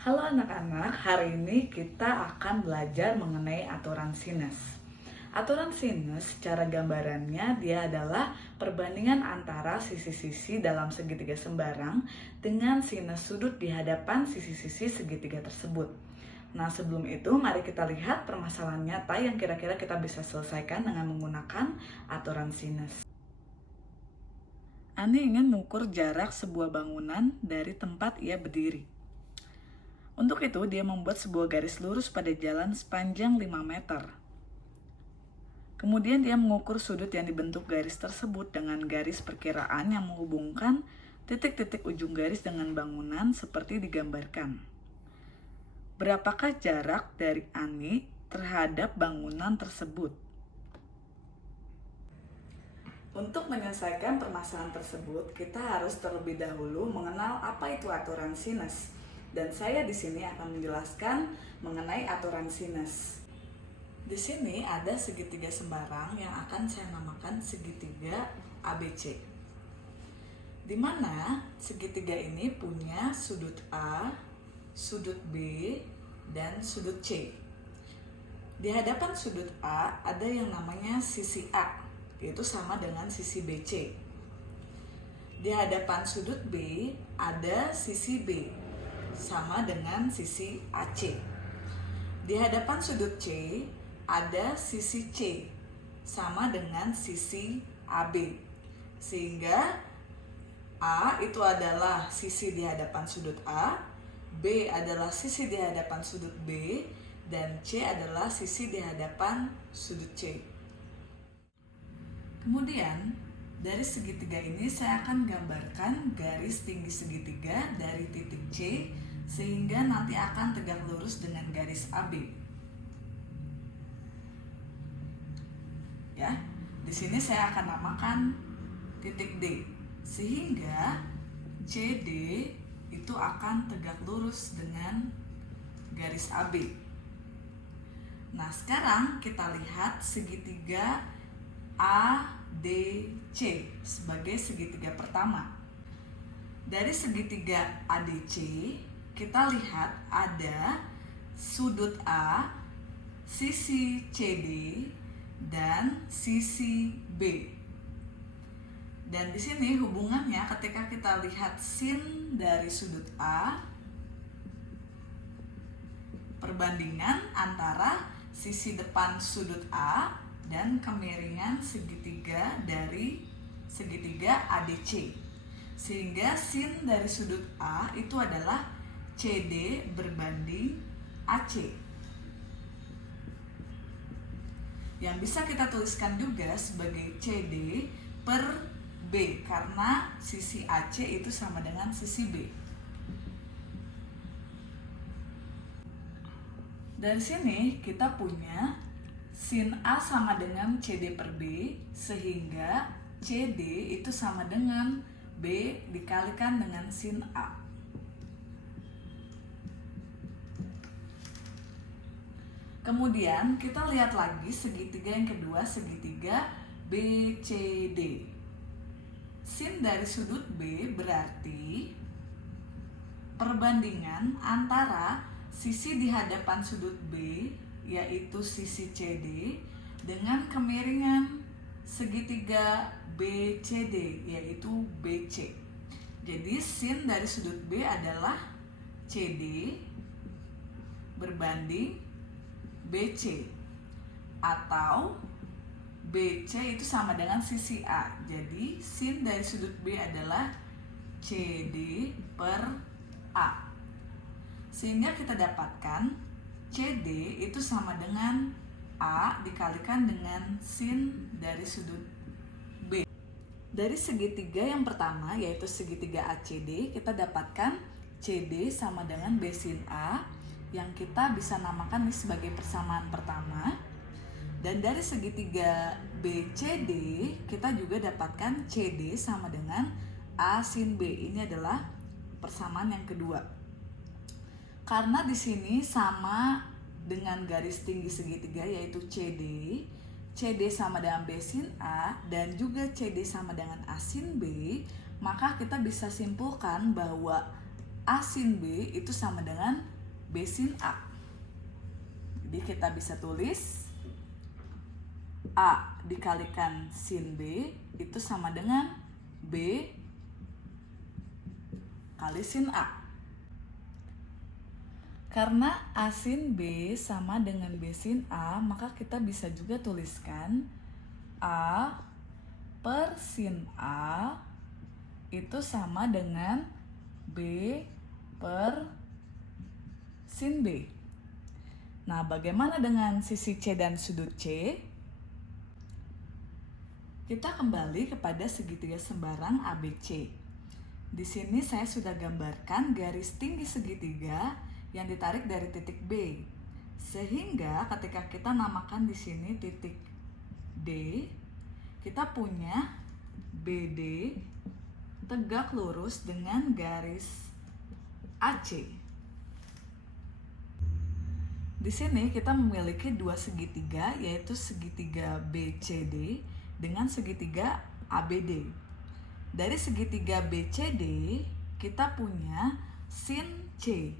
Halo anak-anak, hari ini kita akan belajar mengenai aturan sinus. Aturan sinus secara gambarannya dia adalah perbandingan antara sisi-sisi dalam segitiga sembarang dengan sinus sudut di hadapan sisi-sisi segitiga tersebut. Nah, sebelum itu mari kita lihat permasalahan nyata yang kira-kira kita bisa selesaikan dengan menggunakan aturan sinus. Ani ingin mengukur jarak sebuah bangunan dari tempat ia berdiri. Untuk itu, dia membuat sebuah garis lurus pada jalan sepanjang 5 meter. Kemudian dia mengukur sudut yang dibentuk garis tersebut dengan garis perkiraan yang menghubungkan titik-titik ujung garis dengan bangunan seperti digambarkan. Berapakah jarak dari Ani terhadap bangunan tersebut? Untuk menyelesaikan permasalahan tersebut, kita harus terlebih dahulu mengenal apa itu aturan sinus. Dan saya di sini akan menjelaskan mengenai aturan sinus. Di sini ada segitiga sembarang yang akan saya namakan segitiga ABC. Di mana segitiga ini punya sudut A, sudut B, dan sudut C. Di hadapan sudut A ada yang namanya sisi A, yaitu sama dengan sisi BC. Di hadapan sudut B ada sisi B, sama dengan sisi AC. Di hadapan sudut C ada sisi C, sama dengan sisi AB. Sehingga A itu adalah sisi di hadapan sudut A, B adalah sisi di hadapan sudut B, dan C adalah sisi di hadapan sudut C. Kemudian dari segitiga ini saya akan gambarkan garis tinggi segitiga dari titik C sehingga nanti akan tegak lurus dengan garis AB. Ya, di sini saya akan namakan titik D sehingga CD itu akan tegak lurus dengan garis AB. Nah, sekarang kita lihat segitiga ADC sebagai segitiga pertama. Dari segitiga ADC kita lihat ada sudut A, sisi CD, dan sisi B. Dan di sini hubungannya ketika kita lihat sin dari sudut A, perbandingan antara sisi depan sudut A dan kemiringan segitiga dari segitiga ADC. Sehingga sin dari sudut A itu adalah CD berbanding AC. Yang bisa kita tuliskan juga sebagai CD per B karena sisi AC itu sama dengan sisi B. Dari sini kita punya sin A sama dengan CD per B sehingga CD itu sama dengan B dikalikan dengan sin A. Kemudian kita lihat lagi segitiga yang kedua, segitiga BCD. Sin dari sudut B berarti perbandingan antara sisi di hadapan sudut B, yaitu sisi CD, dengan kemiringan segitiga BCD, yaitu BC. Jadi sin dari sudut B adalah CD berbanding BC, atau BC itu sama dengan sisi A. Jadi sin dari sudut B adalah CD per A. Sehingga kita dapatkan CD itu sama dengan A dikalikan dengan sin dari sudut B. Dari segitiga yang pertama yaitu segitiga ACD, kita dapatkan CD sama dengan B sin A yang kita bisa namakan ini sebagai persamaan pertama. Dan dari segitiga BCD kita juga dapatkan CD sama dengan A sin B. Ini adalah persamaan yang kedua. Karena di sini sama dengan garis tinggi segitiga yaitu CD, CD sama dengan B sin A, dan juga CD sama dengan A sin B, maka kita bisa simpulkan bahwa A sin B itu sama dengan B sin A. Jadi kita bisa tulis A dikalikan sin B itu sama dengan B kali sin A. Karena A sin B sama dengan B sin A, maka kita bisa juga tuliskan A per sin A itu sama dengan B per sin B. Nah, bagaimana dengan sisi C dan sudut C? Kita kembali kepada segitiga sembarang ABC. Di sini saya sudah gambarkan garis tinggi segitiga yang ditarik dari titik B. Sehingga ketika kita namakan di sini titik D, kita punya BD tegak lurus dengan garis AC. Di sini kita memiliki dua segitiga, yaitu segitiga BCD dengan segitiga ABD. Dari segitiga BCD, kita punya sin C.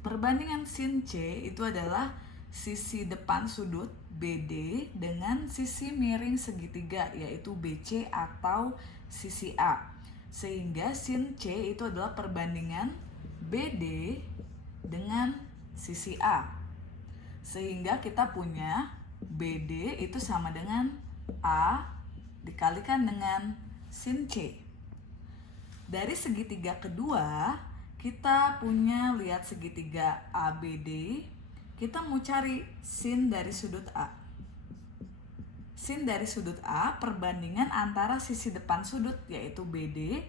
Perbandingan sin C itu adalah sisi depan sudut BD dengan sisi miring segitiga, yaitu BC atau sisi A. Sehingga sin C itu adalah perbandingan BD dengan sisi A. Sehingga kita punya BD itu sama dengan A dikalikan dengan sin C. Dari segitiga kedua, kita punya lihat segitiga ABD, kita mau cari sin dari sudut A. Sin dari sudut A perbandingan antara sisi depan sudut yaitu BD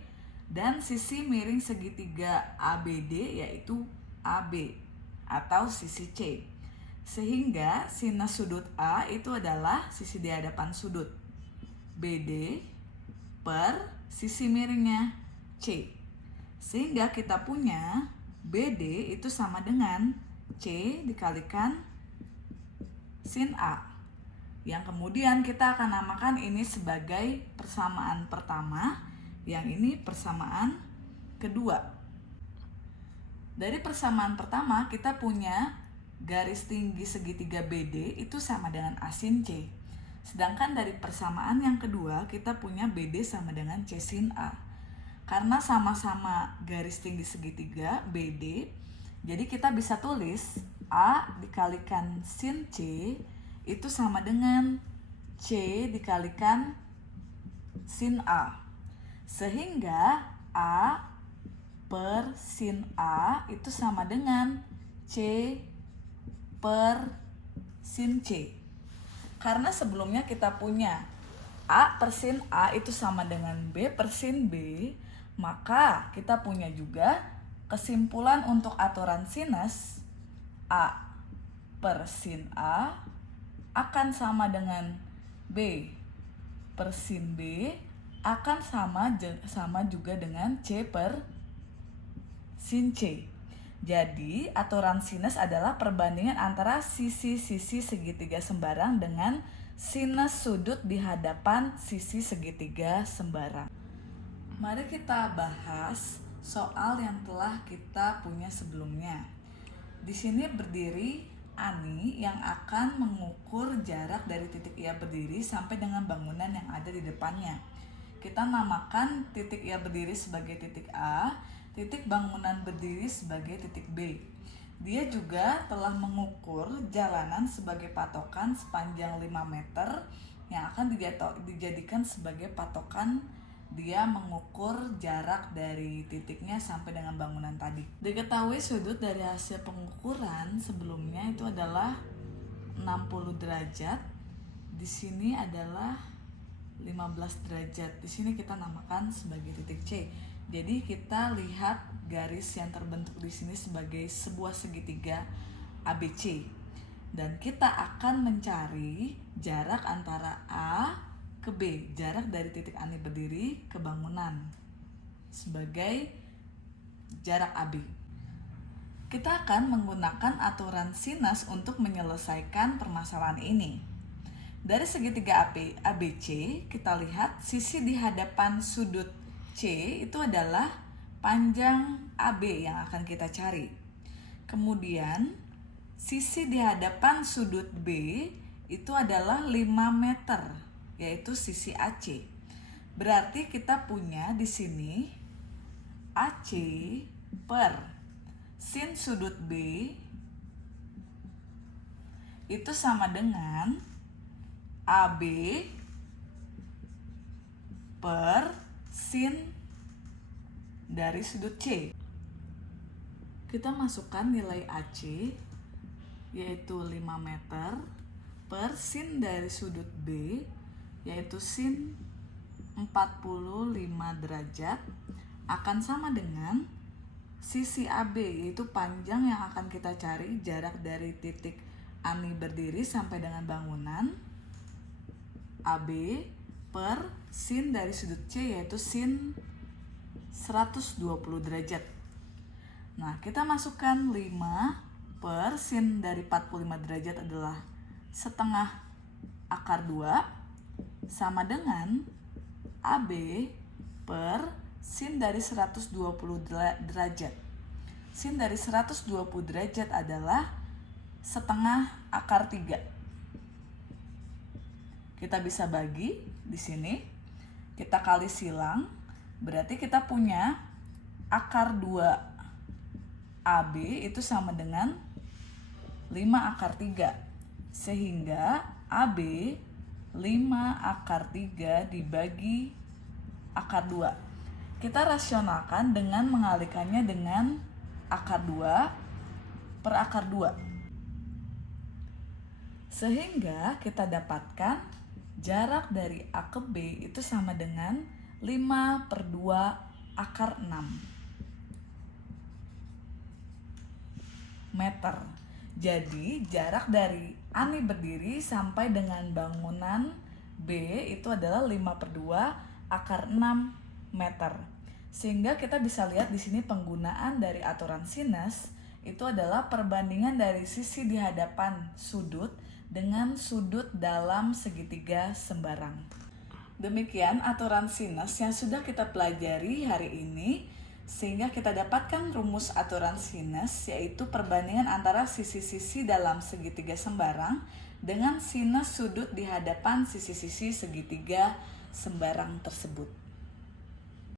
dan sisi miring segitiga ABD yaitu AB atau sisi C. Sehingga sinus sudut A itu adalah sisi di hadapan sudut BD per sisi miringnya C. Sehingga kita punya BD itu sama dengan C dikalikan sin A. Yang kemudian kita akan namakan ini sebagai persamaan pertama, yang ini persamaan kedua. Dari persamaan pertama kita punya garis tinggi segitiga BD itu sama dengan A sin C. Sedangkan dari persamaan yang kedua kita punya BD sama dengan C sin A. Karena sama-sama garis tinggi segitiga BD, jadi kita bisa tulis A dikalikan sin C itu sama dengan C dikalikan sin A. Sehingga A per sin A itu sama dengan C per sin C. Karena sebelumnya kita punya A per sin A itu sama dengan B per sin B, maka kita punya juga kesimpulan untuk aturan sinus A per sin A akan sama dengan B per sin B akan sama juga dengan C per sin C. Jadi aturan sinus adalah perbandingan antara sisi-sisi segitiga sembarang dengan sinus sudut di hadapan sisi segitiga sembarang. Mari kita bahas soal yang telah kita punya sebelumnya. Di sini berdiri Ani yang akan mengukur jarak dari titik ia berdiri sampai dengan bangunan yang ada di depannya. Kita namakan titik ia berdiri sebagai titik A, titik bangunan berdiri sebagai titik B. Dia juga telah mengukur jalanan sebagai patokan sepanjang 5 meter yang akan dijadikan sebagai patokan dia mengukur jarak dari titiknya sampai dengan bangunan tadi. Diketahui sudut dari hasil pengukuran sebelumnya itu adalah 60 derajat. Di sini adalah 15 derajat. Di sini kita namakan sebagai titik C. Jadi kita lihat garis yang terbentuk di sini sebagai sebuah segitiga ABC. Dan kita akan mencari jarak antara A ke B, jarak dari titik Ani berdiri ke bangunan sebagai jarak AB. Kita akan menggunakan aturan sinus untuk menyelesaikan permasalahan ini. Dari segitiga ABC, kita lihat sisi di hadapan sudut C itu adalah panjang AB yang akan kita cari. Kemudian sisi di hadapan sudut B itu adalah 5 meter, yaitu sisi AC. Berarti kita punya di sini AC per sin sudut B itu sama dengan AB per sin dari sudut C. Kita masukkan nilai AC yaitu 5 meter per sin dari sudut B yaitu sin 45 derajat akan sama dengan sisi AB yaitu panjang yang akan kita cari, jarak dari titik Ani berdiri sampai dengan bangunan, AB per sin dari sudut C yaitu sin 120 derajat. Nah, kita masukkan 5 per sin dari 45 derajat adalah setengah akar 2 sama dengan AB per sin dari 120 derajat. Sin dari 120 derajat adalah setengah akar 3. Kita bisa bagi di sini. Kita kali silang. Berarti kita punya akar 2 AB itu sama dengan 5 akar 3. Sehingga AB 5 akar 3 dibagi akar 2. Kita rasionalkan dengan mengalihkannya dengan akar 2 per akar 2. Sehingga kita dapatkan jarak dari A ke B itu sama dengan 5 per 2 akar 6 meter. Jadi jarak dari Ani berdiri sampai dengan bangunan B itu adalah 5 per 2 akar 6 meter. Sehingga kita bisa lihat di sini penggunaan dari aturan sinus itu adalah perbandingan dari sisi di hadapan sudut dengan sudut dalam segitiga sembarang. Demikian aturan sinus yang sudah kita pelajari hari ini, sehingga kita dapatkan rumus aturan sinus yaitu perbandingan antara sisi-sisi dalam segitiga sembarang dengan sinus sudut di hadapan sisi-sisi segitiga sembarang tersebut.